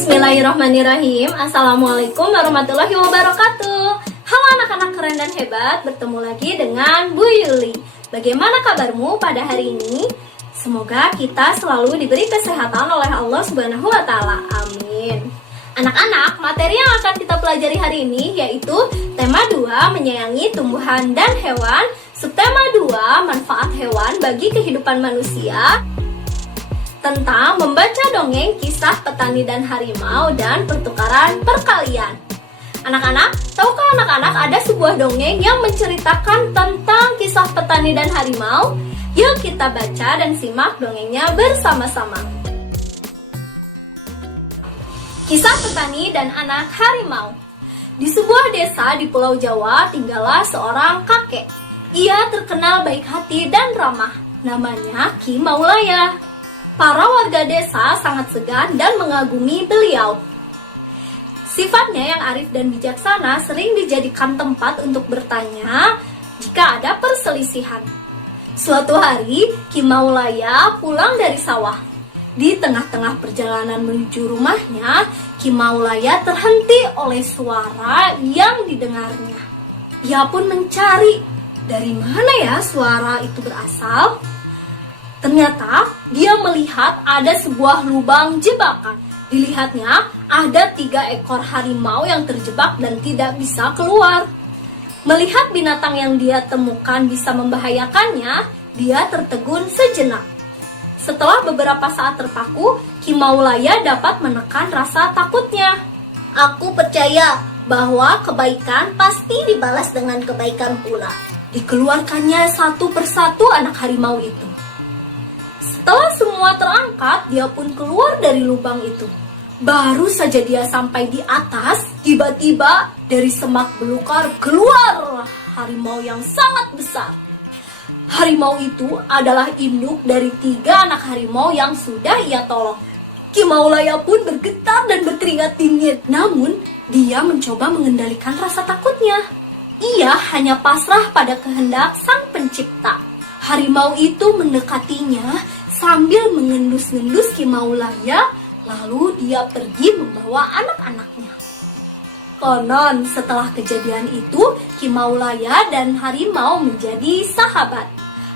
Bismillahirrahmanirrahim. Assalamualaikum warahmatullahi wabarakatuh. Halo anak-anak keren dan hebat, bertemu lagi dengan Bu Yuli. Bagaimana kabarmu pada hari ini? Semoga kita selalu diberi kesehatan oleh Allah Subhanahu wa Ta'ala. Amin. Anak-anak, materi yang akan kita pelajari hari ini yaitu tema 2, menyayangi tumbuhan dan hewan, subtema 2, manfaat hewan bagi kehidupan manusia, tentang membaca dongeng kisah petani dan harimau dan pertukaran perkalian. Anak-anak, tahukah anak-anak ada sebuah dongeng yang menceritakan tentang kisah petani dan harimau? Yuk kita baca dan simak dongengnya bersama-sama. Kisah petani dan anak harimau. Di sebuah desa di Pulau Jawa tinggallah seorang kakek. Ia terkenal baik hati dan ramah. Namanya Ki Maulaya. Para warga desa sangat segan dan mengagumi beliau. Sifatnya yang arif dan bijaksana sering dijadikan tempat untuk bertanya jika ada perselisihan. Suatu hari, Ki Maulaya pulang dari sawah. Di tengah-tengah perjalanan menuju rumahnya, Ki Maulaya terhenti oleh suara yang didengarnya. Ia pun mencari, dari mana ya suara itu berasal? Ternyata dia melihat ada sebuah lubang jebakan. Dilihatnya ada 3 ekor harimau yang terjebak dan tidak bisa keluar. Melihat binatang yang dia temukan bisa membahayakannya, dia tertegun sejenak. Setelah beberapa saat terpaku, Ki Maulaya dapat menekan rasa takutnya. Aku percaya bahwa kebaikan pasti dibalas dengan kebaikan pula. Dikeluarkannya satu persatu anak harimau itu. Setelah semua terangkat, dia pun keluar dari lubang itu. Baru saja dia sampai di atas, tiba-tiba dari semak belukar keluar harimau yang sangat besar. Harimau itu adalah induk dari 3 anak harimau yang sudah ia tolong. Ki Maulaya pun bergetar dan berkeringat dingin. Namun, dia mencoba mengendalikan rasa takutnya. Ia hanya pasrah pada kehendak Sang Pencipta. Harimau itu mendekatinya sambil mengendus-ngendus Ki Maulaya, lalu dia pergi membawa anak-anaknya. Konon setelah kejadian itu, Ki Maulaya dan harimau menjadi sahabat.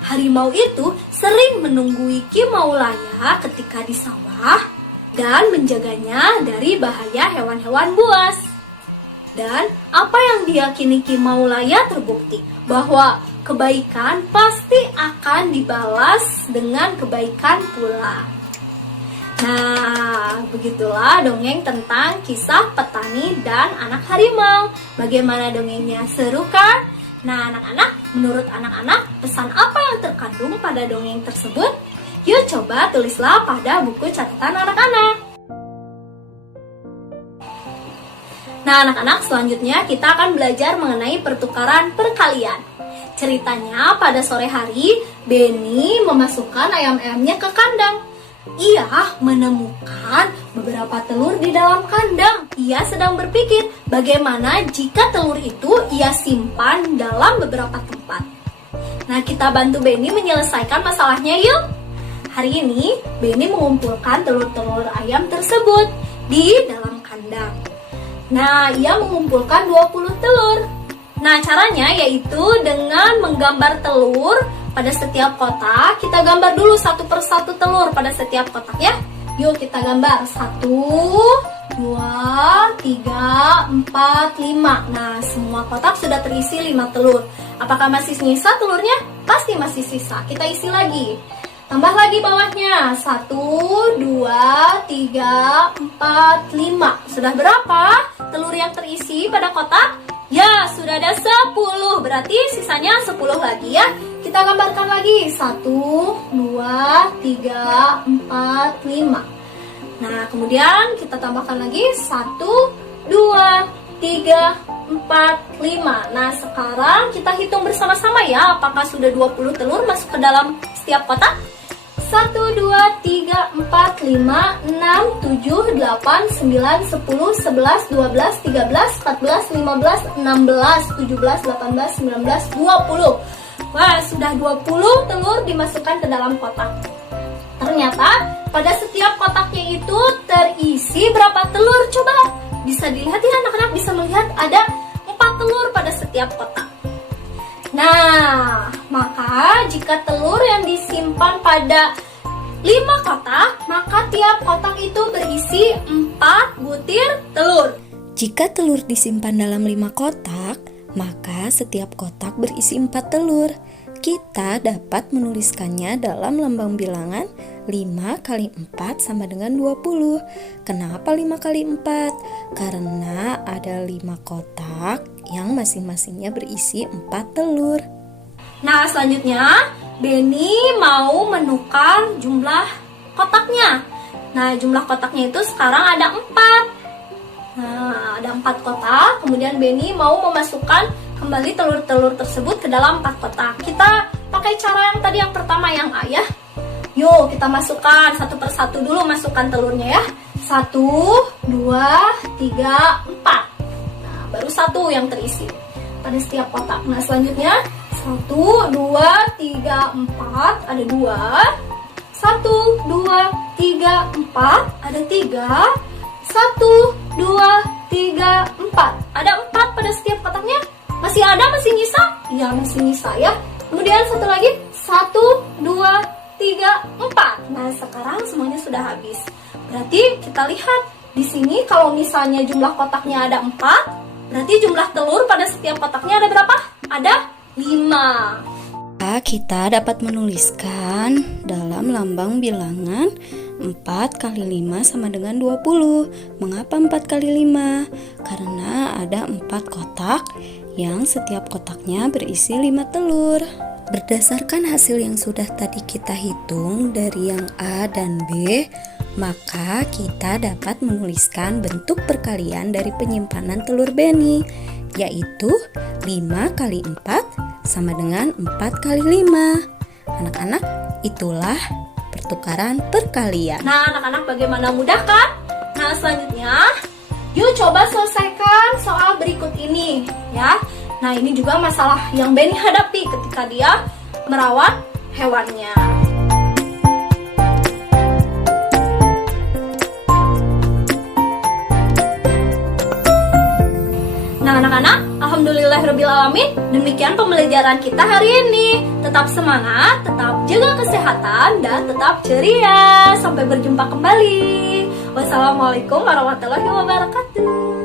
Harimau itu sering menunggui Ki Maulaya ketika di sawah dan menjaganya dari bahaya hewan-hewan buas. Dan apa yang diyakini Ki Maulaya terbukti, bahwa kebaikan pasti akan dibalas dengan kebaikan pula. Nah, begitulah dongeng tentang kisah petani dan anak harimau. Bagaimana dongengnya, seru kan? Nah, anak-anak, menurut anak-anak, pesan apa yang terkandung pada dongeng tersebut? Yuk coba tulislah pada buku catatan anak-anak. Nah, anak-anak, selanjutnya kita akan belajar mengenai pertukaran perkalian. Ceritanya pada sore hari, Benny memasukkan ayam-ayamnya ke kandang. Ia menemukan beberapa telur di dalam kandang. Ia sedang berpikir bagaimana jika telur itu ia simpan dalam beberapa tempat. Nah, kita bantu Benny menyelesaikan masalahnya yuk. Hari ini, Benny mengumpulkan telur-telur ayam tersebut di dalam kandang. Nah, ia mengumpulkan 20 telur. Nah, caranya yaitu dengan menggambar telur pada setiap kotak. Kita gambar dulu satu persatu telur pada setiap kotak ya. Yuk kita gambar 1, 2, 3, 4, 5. Nah, semua kotak sudah terisi 5 telur. Apakah masih sisa telurnya? Pasti masih sisa. Kita isi lagi. Tambah lagi bawahnya. 1, 2, 3, 4, 5. Sudah berapa telur yang terisi pada kotak? Ya, sudah ada 10. Berarti sisanya 10 lagi ya. Kita gambarkan lagi. 1, 2, 3, 4, 5. Nah, kemudian kita tambahkan lagi 1, 2, 3, 4, 5. Nah, sekarang kita hitung bersama-sama ya. Apakah sudah 20 telur masuk ke dalam setiap kotak? 1, 2, 3, 4, 5, 6, 7, 8, 9, 10, 11, 12, 13, 14, 15, 16, 17, 18, 19, 20. Wah, sudah 20 telur dimasukkan ke dalam kotak. Ternyata pada setiap kotaknya itu terisi berapa telur? Coba bisa dilihat ya, anak-anak bisa melihat ada 4 telur pada setiap kotak. Nah, maka jika telur yang disimpan pada 5 kotak, maka tiap kotak itu berisi 4 butir telur. Jika telur disimpan dalam 5 kotak, maka setiap kotak berisi 4 telur. Kita dapat menuliskannya dalam lambang bilangan 5 kali 4 sama dengan 20. Kenapa 5 kali 4? Karena ada 5 kotak yang masing-masingnya berisi 4 telur. Nah, selanjutnya Benny mau menukar jumlah kotaknya. Nah, jumlah kotaknya itu sekarang ada 4. Nah, ada 4 kotak. Kemudian Benny mau memasukkan kembali telur-telur tersebut ke dalam 4 kotak. Kita pakai cara yang tadi yang pertama yang A ya. Yuk kita masukkan satu persatu dulu, masukkan telurnya ya. 1, 2, 3, 4. Nah, baru 1 yang terisi pada setiap kotak. Nah, selanjutnya 1, 2, 3, 4 ada 2. 1, 2, 3, 4 ada 3. 1, 2, 3, 4 ada 4 pada setiap kotaknya. Masih ada, masih nyisa? Ya, masih nyisa ya. Kemudian satu lagi, 1, 2, 3, 4. Nah, sekarang semuanya sudah habis. Berarti kita lihat di sini kalau misalnya jumlah kotaknya ada 4, berarti jumlah telur pada setiap kotaknya ada berapa? Ada 5. Kita dapat menuliskan dalam lambang bilangan 4 kali 5 sama dengan 20. Mengapa 4 kali 5? Karena ada 4 kotak yang setiap kotaknya berisi 5 telur. Berdasarkan hasil yang sudah tadi kita hitung dari yang A dan B, maka kita dapat menuliskan bentuk perkalian dari penyimpanan telur Benny, yaitu 5 kali 4 sama dengan 4 kali 5. Anak-anak, itulah pertukaran perkalian. Nah, anak-anak bagaimana, mudah kan? Nah, selanjutnya yuk coba selesaikan soal berikut ini ya. Nah, ini juga masalah yang Benny hadapi ketika dia merawat hewannya. Nah, anak-anak, alhamdulillahirrabbilalamin, demikian pembelajaran kita hari ini. Tetap semangat, tetap jaga kesehatan, dan tetap ceria. Sampai berjumpa kembali. Wassalamualaikum warahmatullahi wabarakatuh.